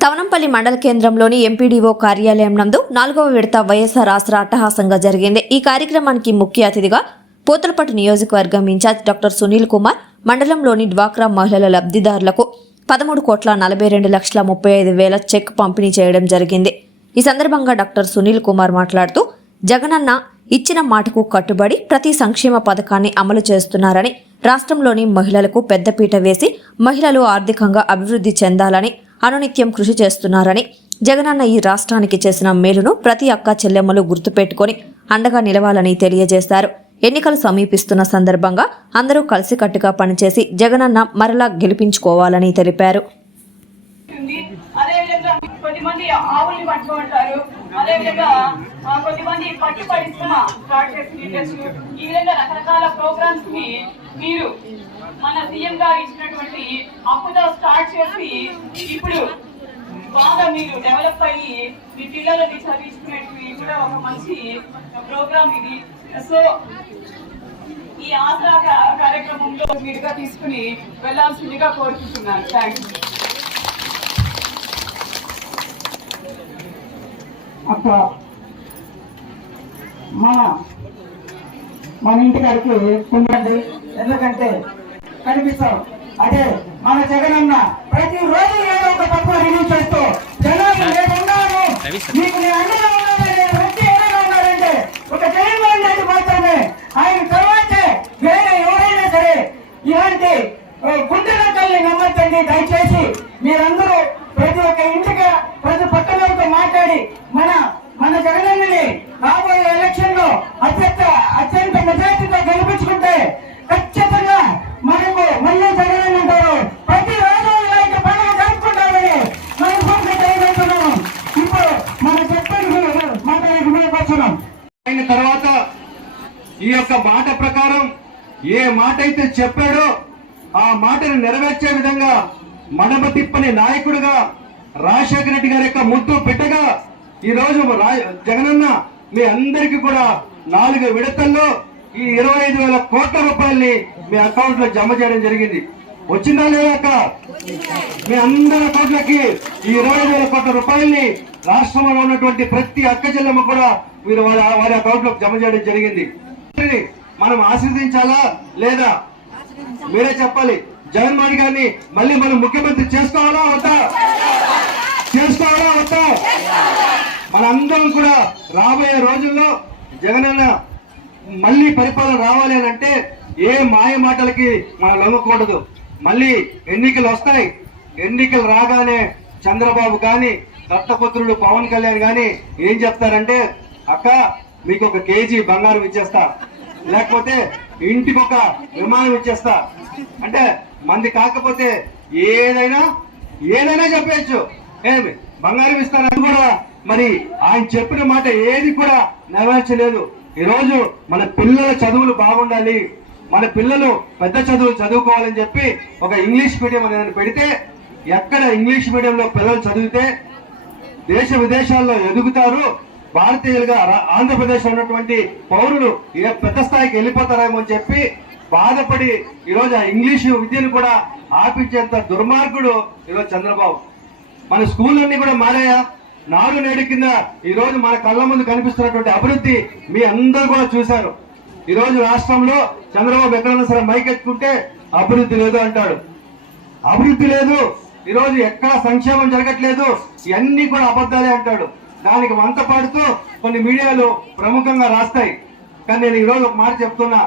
తవనంపల్లి మండల కేంద్రంలోని ఎంపీడీఓ కార్యాలయం నందు నాలుగవ విడత వైఎస్ఆర్ ఆసరా అట్టహాసంగా జరిగింది. ఈ కార్యక్రమానికి ముఖ్య అతిథిగా పోతలపట్టు నియోజకవర్గం ఇన్ఛార్జ్ డాక్టర్ సునీల్ కుమార్ మండలంలోని డ్వాక్రా మహిళల లబ్ధిదారులకు పదమూడు కోట్ల నలభై రెండు లక్షల ముప్పై ఐదు వేల చెక్ పంపిణీ చేయడం జరిగింది. ఈ సందర్భంగా డాక్టర్ సునీల్ కుమార్ మాట్లాడుతూ జగనన్న ఇచ్చిన మాటకు కట్టుబడి ప్రతి సంక్షేమ పథకాన్ని అమలు చేస్తున్నారని రాష్ట్రంలోని మహిళలకు పెద్దపీట వేసి మహిళలు ఆర్థికంగా అభివృద్ధి చెందాలని అనునిత్యం కృషి చేస్తున్నారని జగనన్న ఈ రాష్ట్రానికి చేసిన మేలును ప్రతి అక్క చెల్లెమ్మలు గుర్తుపెట్టుకొని అండగా నిలవాలని తెలియజేశారు. ఎన్నికలు సమీపిస్తున్న సందర్భంగా అందరూ కలిసికట్టుగా పనిచేసి జగనన్న మరలా గెలిపించుకోవాలని తెలిపారు. కొద్దిమంది ఆవుల్ని పట్టుకుంటారు అదేవిధంగా పట్టు పరిశ్రమ ఈ విధంగా రకరకాల ప్రోగ్రామ్స్ని మీరు మన సీఎం గారు ఇచ్చినటువంటి అప్పుతో స్టార్ట్ చేసి ఇప్పుడు బాగా మీరు డెవలప్ అయ్యి మీ పిల్లలని చదివించుకునేటివి కూడా ఒక మంచి ప్రోగ్రామ్ ఇది. సో ఈ ఆసరా కార్యక్రమంలో మీరుగా తీసుకుని వెళ్ళాల్సిందిగా కోరుకుంటున్నాను. థ్యాంక్ యూ అక్క మన మన ఇంటికి అడిగి ఉండండి. ఎందుకంటే కనిపిస్తాం. అదే మన జగనన్న ప్రతి రోజు ఏదో ఒక తప్పు రిలీజ్ చేస్తూ జనాలు నేను ఉన్నాను మీకు నేను అండగా ఉన్నాను నేను ప్రతి ఏదైనా ఉన్నారంటే ఒక జగన్మోహన్ రెడ్డి మాత్రమే ఆయన తర్వాతే వేరే ఎవరైనా సరే ఇలాంటి గుండెలకల్ని నమ్మద్దండి దయచేసి మీరందరూ ప్రతి ఒక్క ఇంటికి ప్రతి పక్కనతో మాట్లాడి మన మన జగనన్నని రాబోయే ఎలక్షన్లో అత్యంత అత్యంత మెజార్టీతో గెలిపించుకుంటే ఖచ్చితంగా మనకు మళ్ళీ జగనన్న ఉంటారు ప్రతి రోజు ఇలాంటి పండుగ జరుపుకుంటామని మనస్ఫూర్తిగా తెలియజేస్తున్నాము ఇప్పుడు మన చెప్పండి మాట్లాడే వినయపరచున్నాం అయిన తర్వాత ఈ యొక్క మాట ప్రకారం ఏ మాట అయితే చెప్పాడో ఆ మాటను నెరవేర్చే విధంగా మడమ తిప్పని నాయకుడిగా రాజశేఖర రెడ్డి గారి యొక్క ముద్దు బిడ్డగా ఈ రోజు జగనన్న మీ అందరికీ కూడా నాలుగు విడతల్లో ఈ ఇరవై ఐదు వేల కోట్ల రూపాయల్ని మీ అకౌంట్లో జమ చేయడం జరిగింది. వచ్చిందా లేదాక మీ అందరి అకౌంట్లకి ఈ ఇరవై ఐదు వేల కోట్ల రూపాయల్ని రాష్ట్రంలో ఉన్నటువంటి ప్రతి అక్క చెల్లెమ్మ కూడా మీరు వారి వారి అకౌంట్లో జమ చేయడం జరిగింది. మనం ఆశీర్వదించాలా లేదా? మీరే చెప్పాలి. జగన్మోహన్ గారిని మళ్ళీ మనం ముఖ్యమంత్రి చేసుకోవాలా వద్దా? చేసుకోవాలా వద్దా? మనందరం కూడా రాబోయే రోజుల్లో జగనన్న మళ్ళీ పరిపాలన రావాలి అని అంటే ఏ మాయ మాటలకి మనం లొంగకూడదు. మళ్ళీ ఎన్నికలు వస్తాయి. ఎన్నికలు రాగానే చంద్రబాబు కానీ దత్తపుత్రుడు పవన్ కళ్యాణ్ కానీ ఏం చెప్తారంటే అక్క మీకు ఒక కేజీ బంగారం ఇచ్చేస్తా. లేకపోతే ఇంటికి ఒక విమానం ఇచ్చేస్తా. అంటే మంది కాకపోతే ఏదైనా ఏదైనా చెప్పేయచ్చు. ఏమి? బంగారం ఇస్తానని కూడా మరి ఆయన చెప్పిన మాట ఏది కూడా నెరవేర్చలేదు. ఈరోజు మన పిల్లల చదువులు బాగుండాలి. మన పిల్లలు పెద్ద చదువులు చదువుకోవాలని చెప్పి ఒక ఇంగ్లీష్ మీడియం అనేది పెడితే ఎక్కడ ఇంగ్లీష్ మీడియంలో పిల్లలు చదివితే దేశ విదేశాల్లో ఎదుగుతారు. భారతీయులుగా రా- ఆంధ్రప్రదేశ్ ఉన్నటువంటి పౌరులు ఏ పెద్ద స్థాయికి వెళ్ళిపోతారేమో అని చెప్పి బాధపడి ఈరోజు ఆ ఇంగ్లీషు విద్యను కూడా ఆపించేంత దుర్మార్గుడు ఈరోజు చంద్రబాబు. మన స్కూళ్ళన్నీ కూడా మారాయా? నాడు నేడు కింద ఈ రోజు మన కళ్ళ ముందు కనిపిస్తున్నటువంటి అభివృద్ధి మీ అందరూ కూడా చూశారు. ఈరోజు రాష్ట్రంలో చంద్రబాబు ఎక్కడన్నా సరే మైకెత్తుకుంటే అభివృద్ధి లేదు అంటాడు. అభివృద్ధి లేదు. ఈరోజు ఎక్కడ సంక్షేమం జరగట్లేదు. ఇవన్నీ కూడా అబద్ధాలే అంటాడు. దానికి వంత పాడుతూ కొన్ని మీడియాలు ప్రముఖంగా రాస్తాయి. కానీ నేను ఈరోజు ఒక మాట చెప్తున్నా.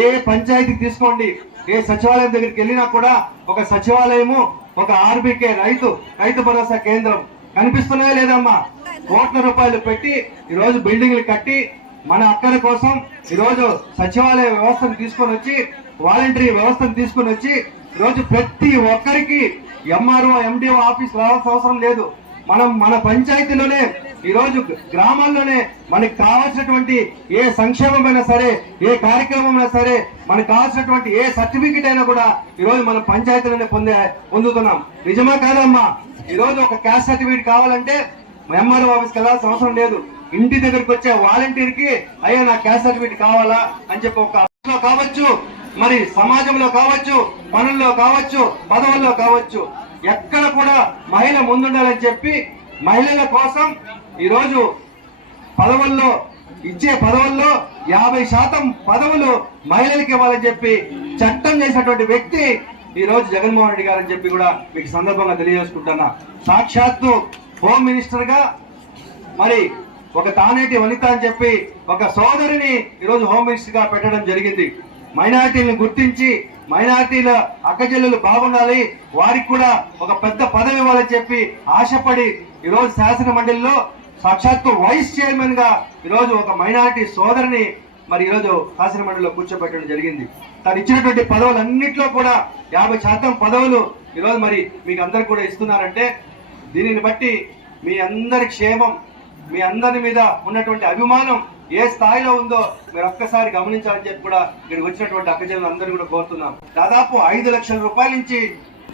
ఏ పంచాయతీ తీసుకోండి ఏ సచివాలయం దగ్గరికి వెళ్ళినా కూడా ఒక సచివాలయము ఒక ఆర్బీకే రైతు రైతు భరోసా కేంద్రం కనిపిస్తున్నాయా లేదమ్మా? కోట్ల రూపాయలు పెట్టి ఈరోజు బిల్డింగ్లు కట్టి మన అక్కల కోసం ఈరోజు సచివాలయ వ్యవస్థను తీసుకొని వచ్చి వాలంటరీ వ్యవస్థను తీసుకొని వచ్చి ఈరోజు రోజు ప్రతి ఒక్కరికి ఎంఆర్ఓ ఎండిఓ ఆఫీస్ రావాల్సిన అవసరం లేదు. మనం మన పంచాయతీలోనే ఈరోజు గ్రామాల్లోనే మనకు కావాల్సినటువంటి ఏ సంక్షేమమైనా సరే ఏ కార్యక్రమమైనా సరే మనకు కావాల్సినటువంటి ఏ సర్టిఫికెట్ అయినా కూడా ఈరోజు మనం పంచాయతీలోనే పొందే పొందుతున్నాం. నిజమా కాదమ్మా ఈరోజు ఒక క్యాస్ట్ సర్టిఫికేట్ కావాలంటే ఎంఆర్ఓ ఆఫీస్కి వెళ్ళాల్సిన అవసరం లేదు. ఇంటి దగ్గరికి వచ్చే వాలంటీర్కి అయ్యా నా క్యాస్ట్ సర్టిఫికేట్ కావాలా? అని చెప్పి ఒక కావచ్చు మరి సమాజంలో కావచ్చు పనుల్లో కావచ్చు పదవుల్లో కావచ్చు ఎక్కడ కూడా మహిళ ముందుండాలని చెప్పి మహిళల కోసం ఈరోజు పదవుల్లో ఇచ్చే పదవుల్లో యాభై శాతం పదవులు మహిళలకి ఇవ్వాలని చెప్పి చట్టం చేసినటువంటి వ్యక్తి ఈ రోజు జగన్మోహన్ రెడ్డి గారు అని చెప్పి కూడా మీకు సందర్భంగా తెలియజేసుకుంటున్నా. సాక్షాత్తు హోమ్ మినిస్టర్గా మరి ఒక తానేటి వనిత అని చెప్పి ఒక సోదరిని ఈరోజు హోమ్ మినిస్టర్గా పెట్టడం జరిగింది. మైనార్టీలను గుర్తించి మైనార్టీల అక్కజల్లులు బాగుండాలి వారికి కూడా ఒక పెద్ద పదవి ఇవ్వాలని చెప్పి ఆశపడి ఈరోజు శాసన మండలిలో సాక్షాత్తు వైస్ చైర్మన్గా ఈరోజు ఒక మైనారిటీ సోదరిని మరి ఈరోజు శాసన మండలిలో కూర్చోబెట్టడం జరిగింది. తను ఇచ్చినటువంటి పదవులన్నింటిలో కూడా యాభై శాతం పదవులు ఈరోజు మరి మీకు అందరు కూడా ఇస్తున్నారంటే దీనిని బట్టి మీ అందరి క్షేమం మీ అందరి మీద ఉన్నటువంటి అభిమానం ఏ స్థాయిలో ఉందో మీరు ఒక్కసారి గమనించాలని చెప్పి కూడా ఇక్కడికి వచ్చినటువంటి అక్కజనులు అందరూ కూడా కోరుతున్నాం. దాదాపు ఐదు లక్షల రూపాయల నుంచి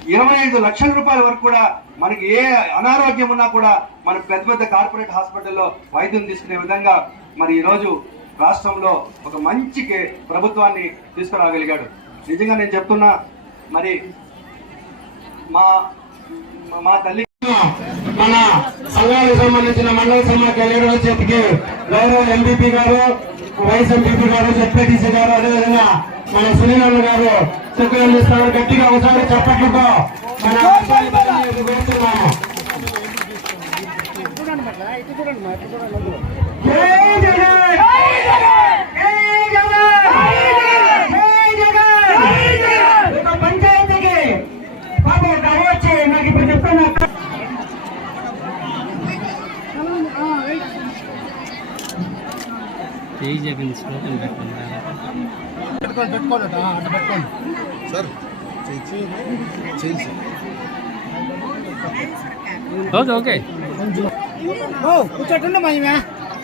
ఇరవై ఐదు లక్షల రూపాయల వరకు కూడా మనకి ఏ అనారోగ్యం ఉన్నా కూడా మన పెద్ద పెద్ద కార్పొరేట్ హాస్పిటల్లో వైద్యం తీసుకునే విధంగా మరి ఈరోజు రాష్ట్రంలో ఒక మంచి ప్రభుత్వాన్ని తీసుకురాగలిగాడు. నిజంగా నేను చెప్తున్నా మరి మా మా- తల్లి మన సంఘానికి సంబంధించిన మండల సమాఖ్య లీడర్ల గౌరవ ఎంపీపీ గారు వైఎస్ ఎంపీపీ గారు జెడ్పీటీసీ గారు అదేవిధంగా మన సునీల్ గారు చెక్కులు అందిస్తారు గట్టిగా ఒకసారి చప్పట్లతో మన అభిప్రాయాన్ని కోరుతున్నాము జై జగన్! జై జగన్! జై జగన్! ఒక పంచాయతీకి బాబు వచ్చి నాకు ఇప్పుడు చెప్తున్నా జై జగన్ స్లోగన్ పెట్టండి ఓకే ఓకే. కూర్చోటండి మా ఈమె. కూర్చోటండి మా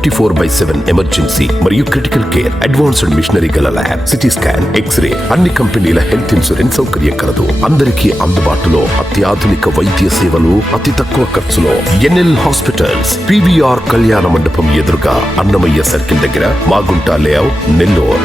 twenty four by seven emergency మరియు క్రిటికల్ కేర్ అడ్వాన్స్డ్ మిషనరీ గల lab CT scan x ray అన్ని కంపెనీల హెల్త్ ఇన్సూరెన్స్ సౌకర్యం కలదు. అందరికీ అందుబాటులో అత్యాధునిక వైద్య సేవలు అతి తక్కువ ఖర్చులో. ఎన్ఎల్ హాస్పిటల్స్ పివిఆర్ కళ్యాణ మండపం ఎదురుగా అన్నమయ్య సర్కిల్ దగ్గర మాగుంట లేఅవుట్ నెల్లూరు.